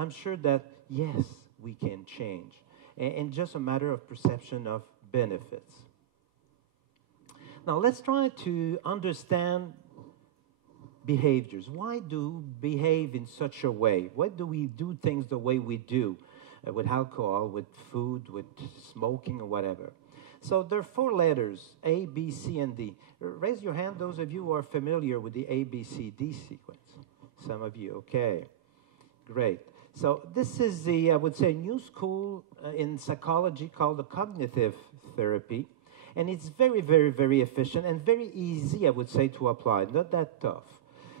I'm sure that, yes, we can change. And just a matter of perception of benefits. Now, let's try to understand behaviors. Why do we behave in such a way? Why do we do things the way we do? With alcohol, with food, with smoking, or whatever. So there are 4 letters, A, B, C, and D. Raise your hand, those of you who are familiar with the A, B, C, D sequence. Some of you, okay. Great. So this is the, I would say, new school in psychology called the cognitive therapy. And it's very, very, very efficient and very easy, I would say, to apply. Not that tough.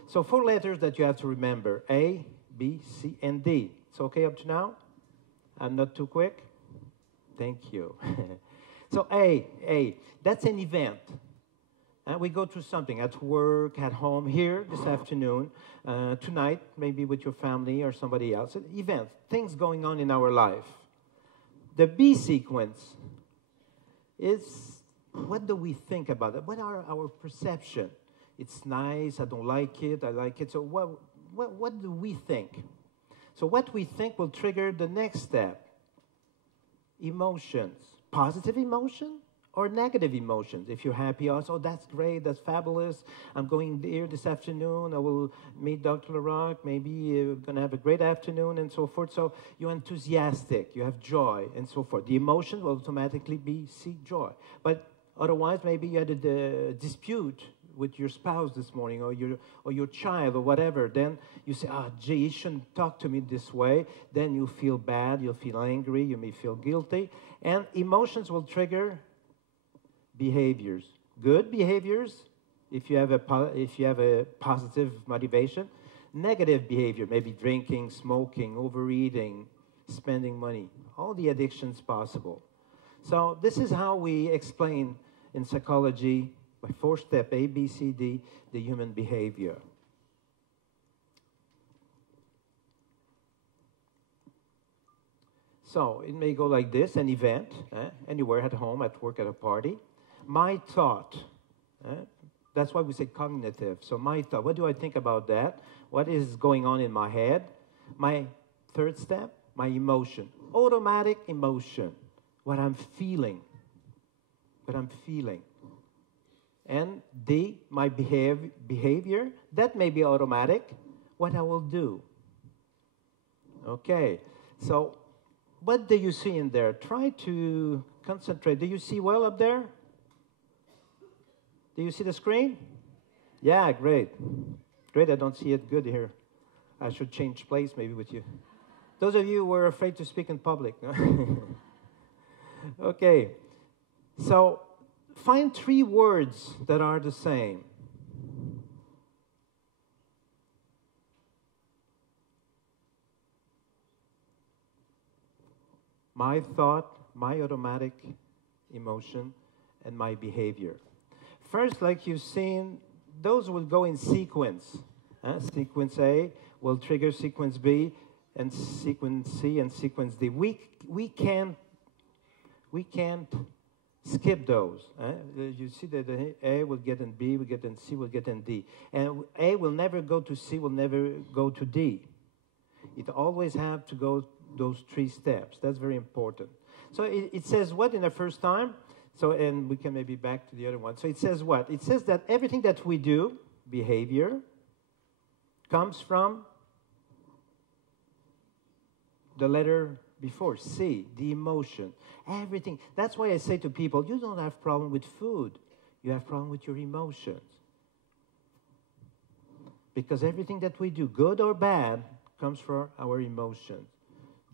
So 4 letters that you have to remember, A, B, C, and D. It's okay up to now? I'm not too quick? Thank you. So A, that's an event. We go through something at work, at home, here this afternoon, tonight, maybe with your family or somebody else. Events, things going on in our life. The B sequence is, what do we think about it? What are our perception? It's nice, I don't like it, I like it. So what do we think? So what we think will trigger the next step. Emotions. Positive emotion or negative emotions. If you're happy, also, oh, that's great, that's fabulous. I'm going there this afternoon. I will meet Dr. Larocque. Maybe you're going to have a great afternoon and so forth. So you're enthusiastic. You have joy and so forth. The emotion will automatically be C, joy. But otherwise, maybe you had a dispute with your spouse this morning or your child or whatever. Then you say, gee, you shouldn't talk to me this way. Then you feel bad. You'll feel angry. You may feel guilty. And emotions will trigger behaviors. Good behaviors, if you have a positive motivation. Negative behavior, maybe drinking, smoking, overeating, spending money. All the addictions possible. So this is how we explain in psychology, by 4-step, A, B, C, D, the human behavior. So it may go like this, an event, anywhere, at home, at work, at a party. My thought, that's why we say cognitive. So my thought, what do I think about that? What is going on in my head? My 3rd step, my emotion. Automatic emotion, what I'm feeling. And D, my behavior, that may be automatic, what I will do. Okay, so what do you see in there? Try to concentrate. Do you see well up there? Do you see the screen? Yeah, great. Great, I don't see it good here. I should change place maybe with you. Those of you who are afraid to speak in public. Okay, so find 3 words that are the same. My thought, my automatic emotion, and my behavior. First, like you've seen, those will go in sequence. Sequence A will trigger sequence B, and sequence C, and sequence D. We can't skip those. You see that the A will get in B, will get in C, will get in D. And A will never go to C, will never go to D. It always have to go those 3 steps. That's very important. So it says what in the first time? So, and we can maybe back to the other one. So it says what? It says that everything that we do, behavior, comes from the letter before, C, the emotion. Everything. That's why I say to people, you don't have problem with food. You have problem with your emotions. Because everything that we do, good or bad, comes from our emotions.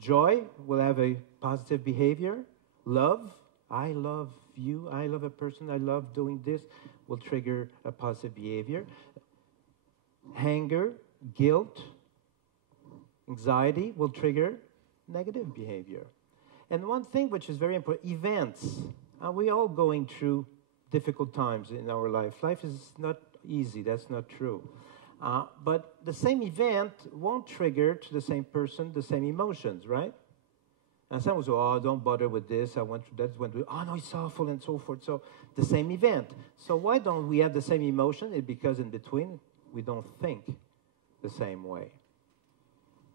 Joy will have a positive behavior. Love, I love you, I love a person, I love doing this, will trigger a positive behavior. Anger, guilt, anxiety will trigger negative behavior. And one thing which is very important, events. Are we all going through difficult times in our life? Life is not easy, that's not true. But the same event won't trigger to the same person the same emotions, right? And some will say, oh, don't bother with this. I went through that. Oh, no, it's awful and so forth. So the same event. So why don't we have the same emotion? It's because in between, we don't think the same way.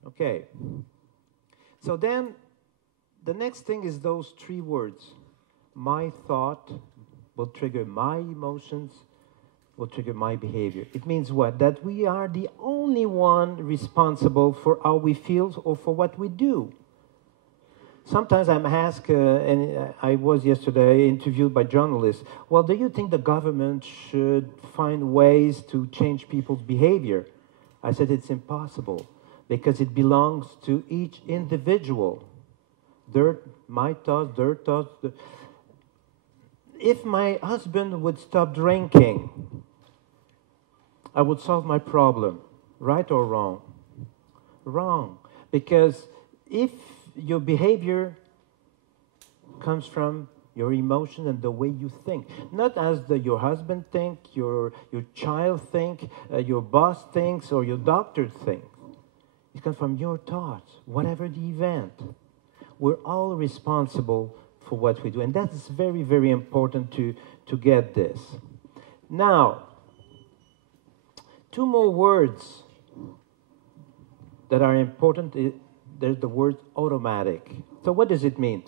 Okay. So then, the next thing is those three words. My thought will trigger my emotions, will trigger my behavior. It means what? That we are the only one responsible for how we feel or for what we do. Sometimes I'm asked, and I was yesterday interviewed by journalists, well, do you think the government should find ways to change people's behavior? I said it's impossible because it belongs to each individual. My thoughts, their thoughts. If my husband would stop drinking, I would solve my problem. Right or wrong? Wrong. Because if your behavior comes from your emotion and the way you think, not as your husband thinks, your child thinks, your boss thinks, or your doctor thinks. It comes from your thoughts, whatever the event. We're all responsible for what we do. And that is very, very important to get this. Now, two more words that are important. There's the word automatic. So what does it mean?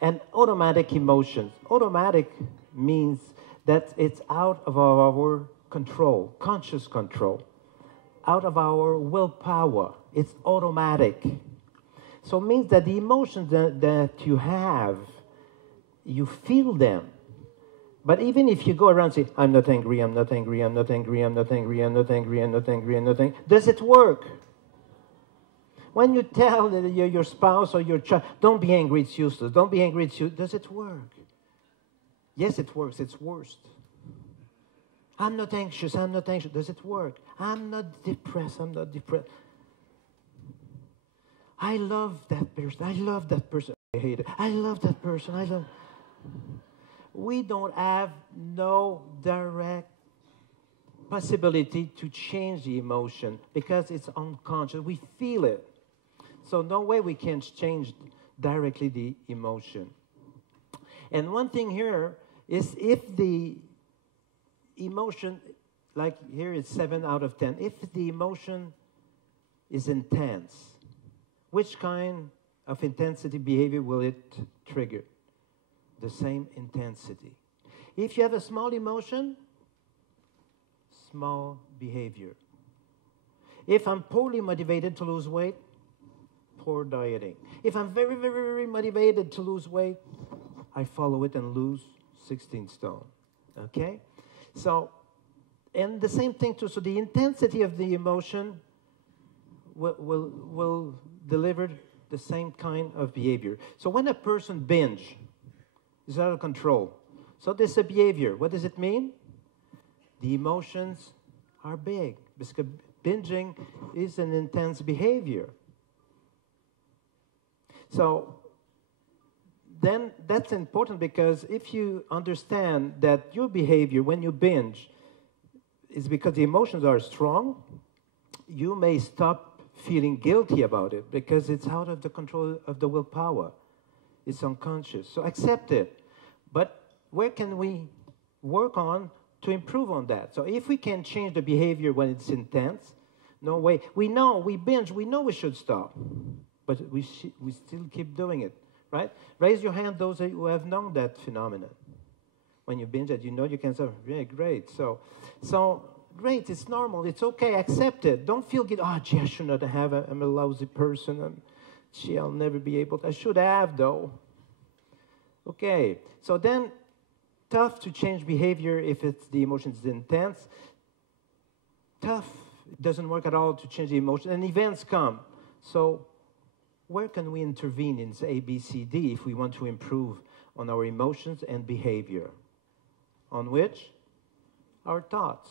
And automatic emotions. Automatic means that it's out of our control, conscious control, out of our willpower. It's automatic. So it means that the emotions that you have, you feel them. But even if you go around and say, I'm not angry, I'm not angry, I'm not angry, I'm not angry, I'm not angry, I'm not angry, I'm not angry, does it work? When you tell your spouse or your child, don't be angry, it's useless, don't be angry, it's useless, does it work? Yes, it works, it's worst. I'm not anxious, does it work? I'm not depressed, I'm not depressed. I love that person, I hate it. I love that person, We don't have no direct possibility to change the emotion because it's unconscious. We feel it. So no way we can change directly the emotion. And one thing here is if the emotion, like here it's 7 out of 10, if the emotion is intense, which kind of intensity behavior will it trigger? The same intensity. If you have a small emotion, small behavior. If I'm poorly motivated to lose weight, poor dieting. If I'm very, very, very motivated to lose weight, I follow it and lose 16 stone. Okay? So, and the same thing too. So the intensity of the emotion will deliver the same kind of behavior. So when a person binge, is out of control. So this is a behavior. What does it mean? The emotions are big because binging is an intense behavior. So then that's important because if you understand that your behavior when you binge is because the emotions are strong, you may stop feeling guilty about it because it's out of the control of the willpower. It's unconscious. So accept it. But where can we work on to improve on that? So if we can change the behavior when it's intense, no way. We know, we binge, we know we should stop. But we still keep doing it, right? Raise your hand, those who have known that phenomenon. When you binge it, you know you can say, yeah, great. So great, it's normal, it's okay, accept it. Don't feel guilty, oh, gee, I should not have, I'm a lousy person. Gee, I'll never be able to. I should have, though. Okay, so then, tough to change behavior if the emotion is intense. Tough, it doesn't work at all to change the emotion. And events come. So, where can we intervene in A, B, C, D if we want to improve on our emotions and behavior? On which? Our thoughts.